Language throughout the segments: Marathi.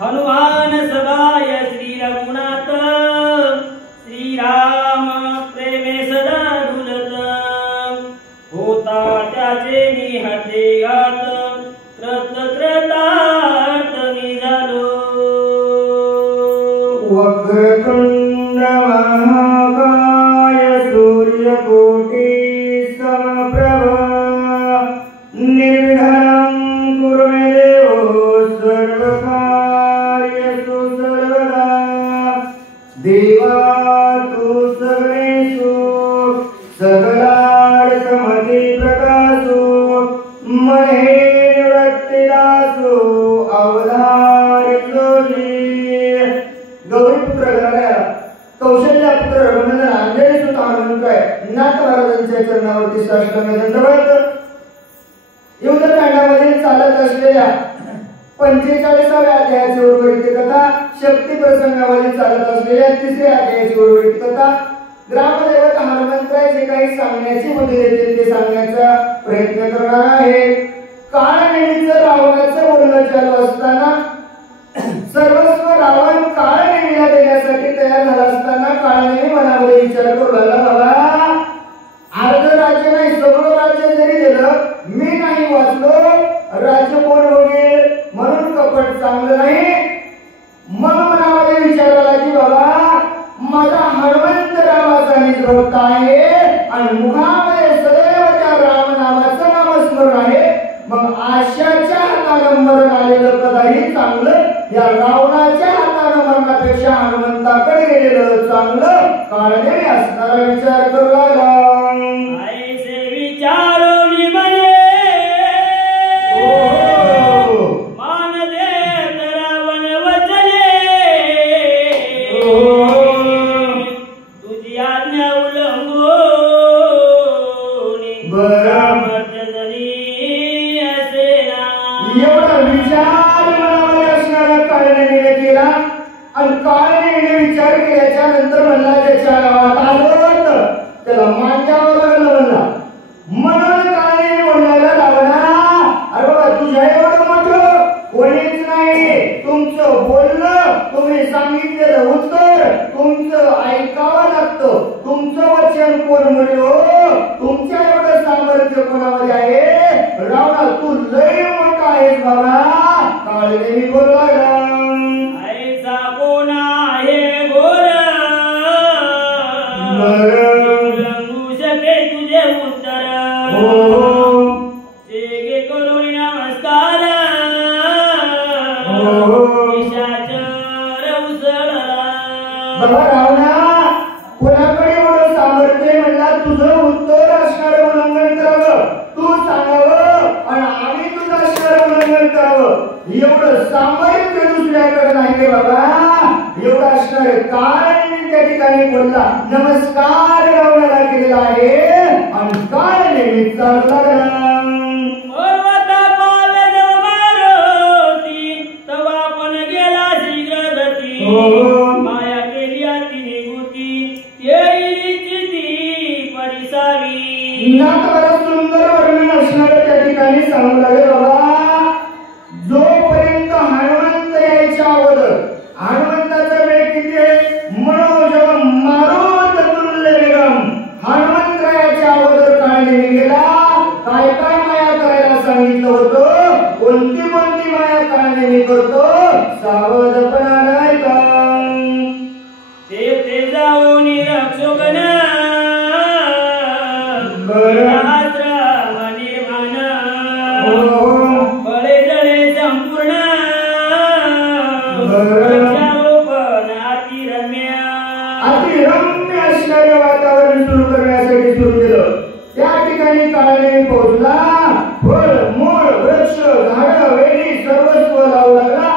हनुमान सभाय श्री रघुनाथ श्रीराम प्रेमे सदा डुलत होता त्याचे निहते घात कृतार्थ मी झालो वक्रतुंड महाकाय सूर्यकोटी समप्रभ निर्विघ्नं कुरु मे देवो सर्वकार्येषु सर्वदा देवा तु सर्वेषु सकलार्थमति प्रकाशो महे निवृत्तिदासो अवधारितो गौरीपुत्र घराण्याला कौशल्यापुत्र रघुनंदन अंजनी सुत हनुमंतराय नाथ महाराजांच्या चरणावरती साष्टांग दंडवत युद्धकांडामध्ये चालत असलेल्या 45व्या अध्यायाची उर्वरित कथा शक्ती प्रसंगामध्ये चालत असलेल्या 3ऱ्या अध्यायाची उर्वरित कथा ग्रामदेवत हनुमंतराय जे काही सांगण्याची बुद्धी देतील ते सांगण्याचा प्रयत्न करणार आहे। काळनेमीचं रावणाचं बोलणं चालू असताना सर्वस्व रावण काळनेमीला देण्यासाठी तयार झाला असताना काळनेमी मनामध्ये विचार करू लागला, बाबा अर्ध राज्य नाही सगळं राज्य जरी दिलं मी नाही वाचलो राज्य कोण बघेल म्हणून कपट चांगलं नाही। मग मनामध्ये विचार आला की बाबा माझा हनुमंत रामाचा निजभक्त आहे आणि मुखामध्ये सदैव त्या राम नामाचं नामस्मरण आहे। मग आशाच्या हातानं मरण आलेलं कदाही चांगलं या रावणाच्या हातानं मरणापेक्षा हनुमंताकडे गेलेलं चांगलं काळनेमी असणारा विचार करू लागला। ऐसे विचारोनी मने मान देत रावण वचने तुझी आज्ञा उल्लंघोनी रामचंद्री असेना। एवढा विचार मनामध्ये असणारा काळनेमीने केला आणि काळनेमीने विचार केल्याच्या नंतर म्हणला ज्याच्या गावात आलो त्याला मांडावं लागलं म्हणला। म्हणून काळनेमी म्हणाला रावणा अरे बाबा तुझ्या एवढं मोठं कोणीच नाही, तुमचं बोलणं तुम्ही सांगितलेलं उत्तर तुमचं ऐकावं लागतं, तुमचं वचन कोण म्हणलो तुमच्या एवढं सामर्थ्य कोणामध्ये आहे रावणा तू लय मोठा आहेस बाबा काळनेमी बोलू लागला। ऐसा कोण आहे गोर उल्लंघू शके तुझे उत्तर शेगे करून नमस्कार निशाचर उसळला। बाबा रावणा कोणाकडे एवढं सामर्थ्य म्हणला तुझं उत्तर असणारं उल्लंघन करावं तू सांगावं आणि आम्ही तुझं असणारं उल्लंघन करावं एवढं सामर्थ्य दुसऱ्याकडे नाही रे बाबा। एवढं असणारं काळनेमी त्या ठिकाणी बोलला नमस्कार रावणाला केलेला आहे आणि काळनेमी चालू लागला। पर्वता पावे देव मारुती तवा पण गेला शीघ्र गती माया केली अति निगुती येईची ती परिसावी। नाथ बरं सुंदर वर्णन असणारं त्या ठिकाणी सांगू लागले बाबा जोपर्यंत हनुमंत यायच्या अगोदर हनुमंताचा वेळ किती आहे मनोजम मारुत तुल्य वेगम हनुमंतरायाच्या अगोदर काळनेमी गेला काय काय माया करायला सांगितलं होतं कोणती कोणती माया काळनेमी करतो सावधपणा नाही का ते जाऊन रक्षोगण बळे जळे संपूर्ण वृक्षारोपण अतिरम्य असणारे वातावरण सुरू करण्यासाठी सुरू केलं। त्या ठिकाणी काळनेमी पोहोचला फळ मूळ वृक्ष झाडं वेली सर्वस्व लावू लागला।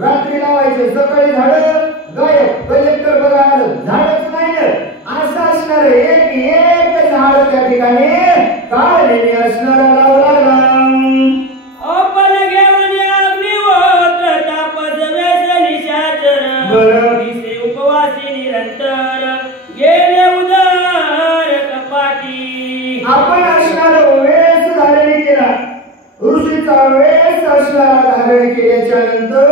रात्री लावायचे सकाळी झाडं गायब कलेक्टर बघा झाडच नाही असं असणार एक एक झाड त्या ठिकाणी काळनेमी असणारा लावू लागला। अपल घेऊन अग्निहोत्र तापस वेश निशाचर दिसे उपवासी निरंतर गेले उदर कपाटी। आपण असणारा वेश धारण केला ऋषीचा वेश असणारा धारण केल्याच्या नंतर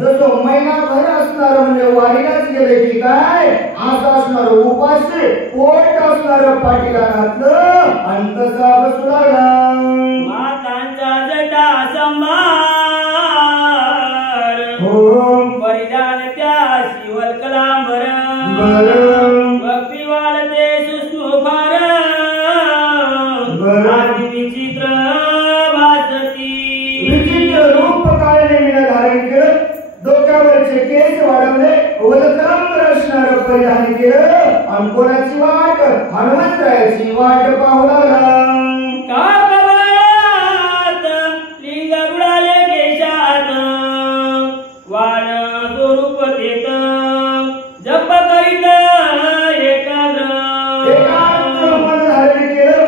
जसं महिनाभर असणार म्हणजे वारीलाच गेले की काय असं असणार उपाशी पोट असणार पाठीला घातलं आणि तसा बसू लागला मातांचा जटा संभार हो परिधान त्या शिवल कलांबर भक्ती वाढते सुष्णू फार आदि विचित्र भासती विचित्र रूप काळने धारण केलं डोक्यावरचे केस वाढवले वलतांबर असणार परिधान केलं आणि कोणाची वाट हनुमंतरायाची वाट पाहू लागला का कमळात लिंग बुडाले केशात वाण स्वरूप देत जप करीत एकाग्र मन धारण केलं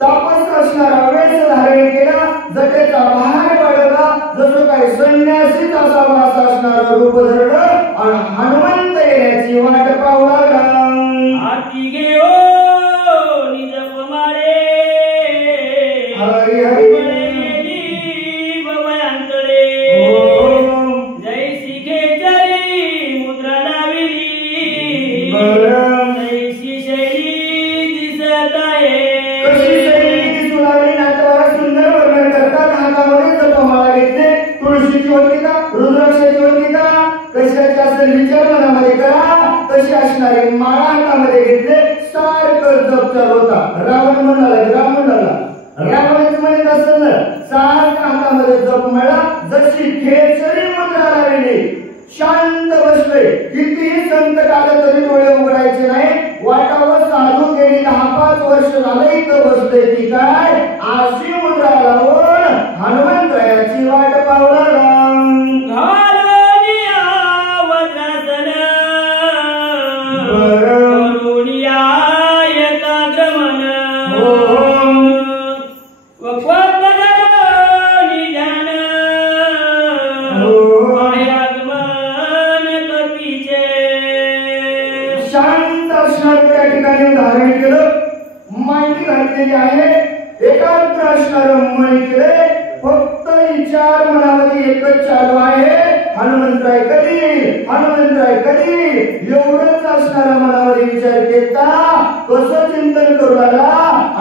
तापस असणारा वेश धारण केला जटेचा भार वाढवला जसं काही संन्यासीच असावा असं असणारं रूप धरलं आणि हनुमंत येण्याची वाट पाहू लागला हाती घेओ निज पमाळे हरी हरी भवयांतळे जैसी खेचरी मुद्रा लाविली जैसी शैली दिसत आहे कशी शैली दिसू लागली नाटकाला सुंदर वर्णन करतात हातामध्ये जपमाळा घेतले तुळशीची होती का रुद्राक्षाची होती का कशाची असेल विचार मनामध्ये करा तशी असणारी माळा हातामध्ये घेतले सारखं जप चालू होता रावण म्हणाला रावणच म्हणत असेल सारखं हातामध्ये जप माळा जशी खेचरी मुद्रा लावली शांत बसले कितीही संकट आलं तरी डोळे उघडायचे नाही वाटावर साधू गेली 10-5 वर्ष झाले इथं बसले की काय अशी मुद्रा लावून हनुमंतरायाची वाट पाहू लागला घालनिया वज्रासन करुणिया एकाग्र मन वक्वत्तजनी ध्यान मायागमन कपीचे शांत असणार त्या ठिकाणी धारण केलं मांडी घातलेली आहे एकाग्र असणार मन केले फक्त विचार मनामध्ये एकच चालू आहे हनुमंतराय कधी एवढंच असणारा मनामध्ये विचार केला कसं चिंतन करू लागला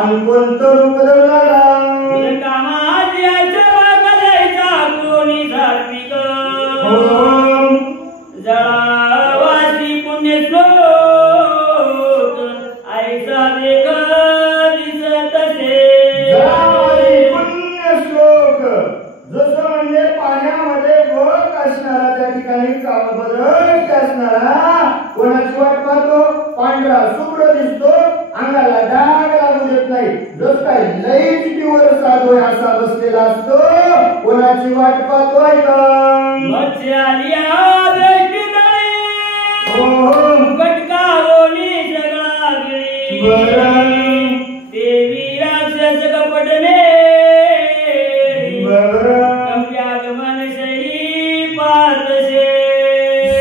आणि कोणतं रूप धरू लागला कोणी सात्विक जळावासी पुण्य श्लोक आईचा देख दिसत असे पुण्य श्लोक जसं म्हणजे पाण्यामध्ये बघ असणारा त्या ठिकाणी कामबदल असणारा कोणाची वाट पाहतो पांढरा शुभ्र दिसतो अंगाला डाग लागू देत नाही जस काय लईच प्युअर साधू असा बसलेला असतो कोणाची वाट पाहतो ऐका मत्स्य आलिया दृष्टीतळे कटकावणी सगळा गिळी देवी राक्षस कपटने कप्यागमन शैली पाहतसे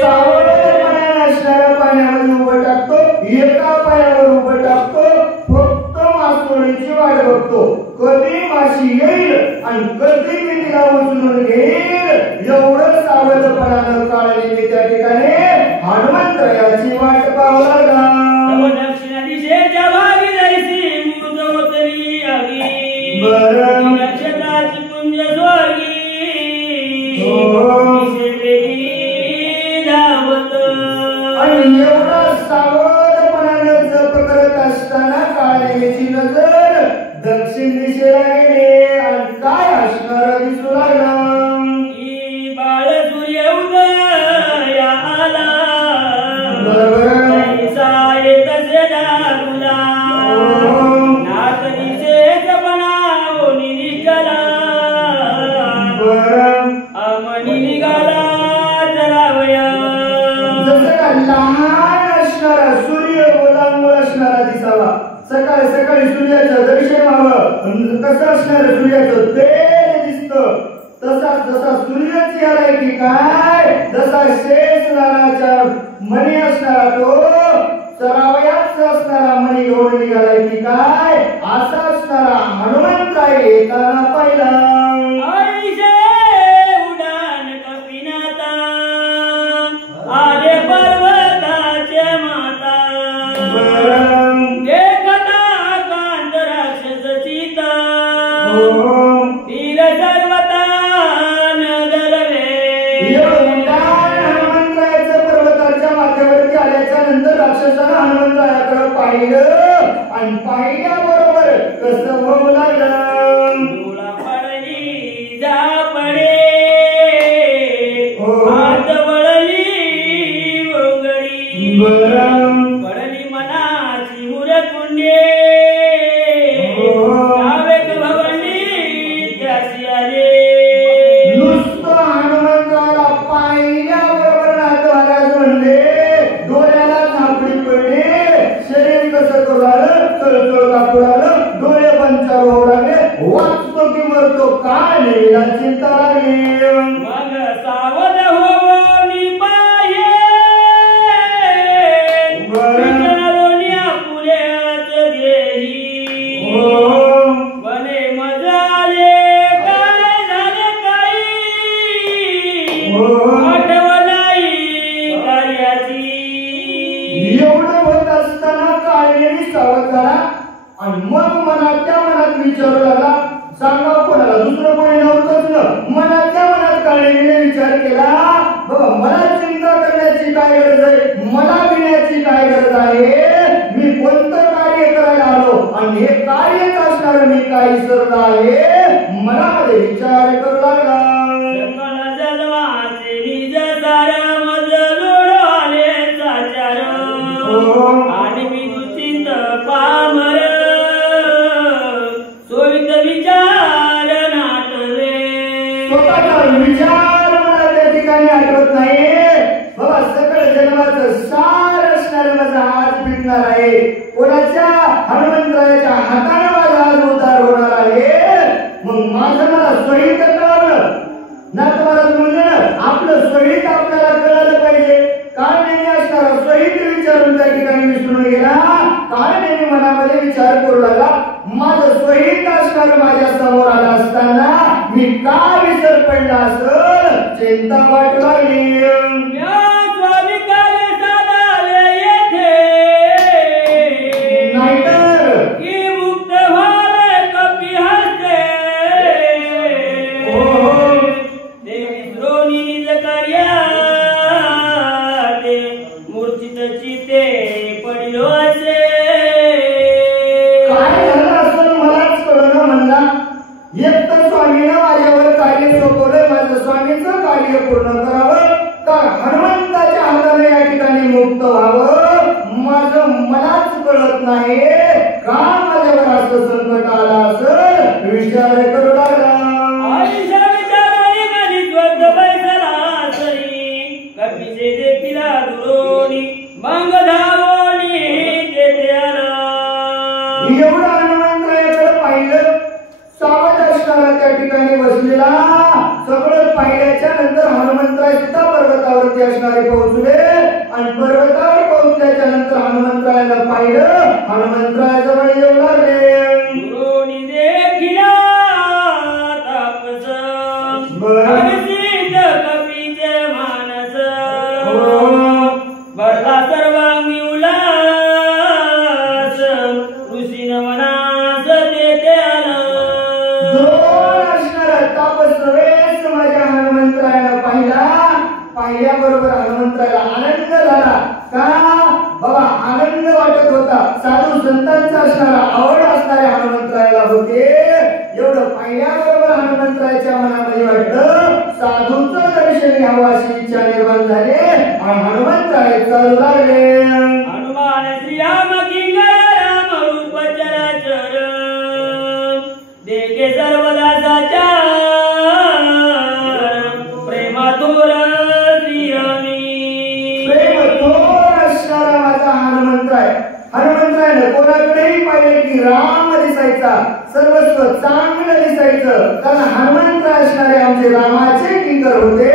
सावधपणे असणाऱ्या पाण्यामध्ये उभं टाकतो एका पायावर उभं टाकतो फक्त मासोळीची वाट बघतो कधी माशी येईल आणि कधी मी तिला उचलून घेईल एवढं सावधपणानं काळजी त्या ठिकाणी हनुमंतरायाची वाट पाहू लागला दक्षिण दिशेच्या भागी जायची मूर्त होतरी आगी नक्षत्राची पुंज स्वर्गी धावत आणि एवढा सावधपणानं जप करत असताना काळजीची नजर दक्षिण दिशेला गेली आणि काय असणार दिसू लागला की बाळ सूर्य उदया आला तैसा येतसे दारुला नाथ दिशेच बनावनी निष्ठला अमनी निघाला चरावया जसं का लहान असणारा सूर्य ओलांगूळ असणारा दिसावा सकाळी सकाळी सूर्याचं दर्शन व्हावं कसं असणार सूर्याचं तेज दिसतं तसा जसा सूर्यच यालाय की काय जसा शेष नानाच्या मणी असणारा तो चरावयाच असणारा मणी घेऊन निघालाय की काय असा असणारा हनुमंतराय येताना पाहिला आईशे उडान कपिनाथा पाहिलं आणि पाहिल्याबरोबर कसं होऊ लागलं. डोळा पडली झापडे हात वळली वंगडी पडली मनाची मुरकुंडे नावेक भवनी त्यासी आले. नुसतं हनुमंताला पाहिल्याबरोबर नाथ महाराज म्हणले डोळ्याला झापडी पडली, शरीर कसं करू आलं, चळचळ कापू आलं, डोळे पंचार होऊ लागले, वाचतो की मरतो काय नेला चिंता लागली. मग सावध होवनी पाये विचारोनी फुल्याच देही बने मजाले काय झाले काही आठवण नाही कार्याची. एवढं होत असताना काळेने सावध झाला आणि मग मनातल्या मनात विचारू लागला, सांगावं कोणाला, दुसरं कोणी नव्हतंच ना. मनातल्या मनात काळेने विचार केला, बाबा मला चिंता करण्याची काय गरज आहे, मला भिण्याची काय गरज आहे, मी कोणतं कार्य करायला आलो आणि हे कार्यच असणार मी काय विसरलो आहे. मनामध्ये विचार करू लागला. सकल जन्माचे निज सार मज जोडले साचार आणि मी दुचिंत पामर सोयीत विचार नाटले. स्वतःचा विचार मला त्या ठिकाणी आठवत नाही. बाबा सकळ जन्माचं सार असणारे माझा हात पिटणार आहे, कोणाच्या हनुमंतरायाच्या हाताने माझा हात उद्धार होणार आहे. मग माझं मला स्वहित कळवलं ना. तुम्हाला म्हणलं ना आपलं स्वहित आपल्याला कळालं पाहिजे. काय नेहमी असणार स्वहित विचारून त्या ठिकाणी विसरून गेला. काय नेहमी मनामध्ये विचार करू लागला, माझं स्वहित असणार माझ्या समोर आला असताना मी का विसर पडला असं चिंता वाटू लागली. या स्वामी काय साधावे येथे नाहीतर की मुक्त व्हावे कपी हस्ते ते विसरोनी निज कार्या ते मूर्छित चिते पडिलो असे. काय झालं असं मलाच कळलं म्हणला. एक तर स्वामीनं माझ्यावर कार्य सोपवलंय, माझं स्वामीचं कार्य पूर्ण करावं का हनुमंताच्या हाताने या ठिकाणी मुक्त व्हावं, माझं मलाच कळत नाही. का माझ्यावर असं संकट आलं असं विचार करू लागला. आयुष्य विचारोनी मनी स्वर्ग बैसला सरी कपीचे देखिला दुरोनी मग धावोनी तेथे आला. एवढं हनुमंतरायाकडे पाहिलं, सावध असणारा त्या ठिकाणी बसलेला. सगळं पाहिल्याच्या नंतर हनुमंतराय सुद्धा पर्वतावरती असणारे पोहोचले आणि पर्वतावर पोहोचल्याच्या नंतर हनुमंतरायाला पाहिलं, हनुमंतरायाजवळ येऊ लागले. दुरोनी देखिला तापस हरसिद्ध कपीचे मानस भरला सर्वांगी उल्हास ऋषी नमनास तेथे आला. तापसवेस माझ्या हनुमंतरायाला पाहिल्याबरोबर हनुमंतरायाला आनंद झाला. का बाबा आनंद वाटत होता. साधू संतांचा असणारा आवड असणारे हनुमंतरायाला होते. एवढं पाहिल्याबरोबर हनुमंतरायाच्या मनामध्ये वाटलं साधूचं दर्शन घ्यावं अशी इच्छा निर्माण झाली आणि हनुमंतराय चालू लागले. हनुमान श्रीराम किंकर राम रूप चराचर देखे सर्वदा साचार प्रेमा थोर श्रीरामी. प्रेम थोर असणारा माझा हनुमंतरायानं कोणाकडेही पाहिले की राम दिसायचा, सर्वस्व चांगलं दिसायचं. कारण हनुमंतराय असणारे आमचे रामाचे किंकर होते,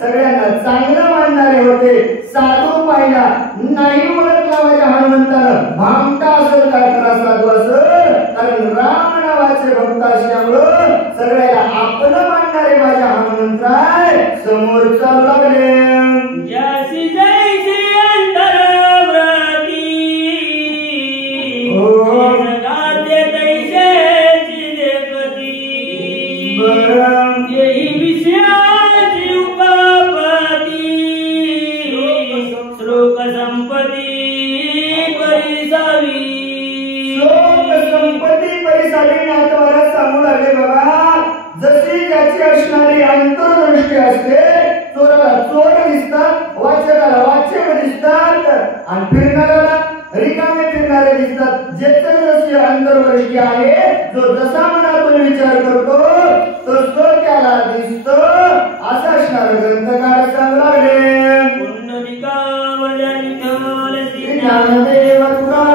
सगळ्यांना चांगलं मानणारे होते. साधू पाहिला नाही ओळखला माझ्या हनुमंतानं, भामटा असेल काय करा साधू असेल, कारण राम नावाचे भक्त असल्यामुळं सगळ्याला आपलं मानणारे माझ्या हनुमंतराय समोर चालू लागले. जैसी जैसी अंतरव्रती जगाते तैसेची देखती येही विषयाची उपपती श्लोक संपती परिसावी. असणारी अंतर्दृष्टी असते. चोराला चोर दिसतात, वाचकाला वाचक दिसतात आणि फिरणाऱ्याला रिकामे फिरणारे दिसतात. ज्याचं जशी अंतर्दृष्टी आहे, जो जसा मनातून विचार करतो तसं त्याला दिसत. असा असणार ग्रंथकार सांगू लागले. पुंडलिका वरदानिकाल श्री ज्ञानदेव तुकाराम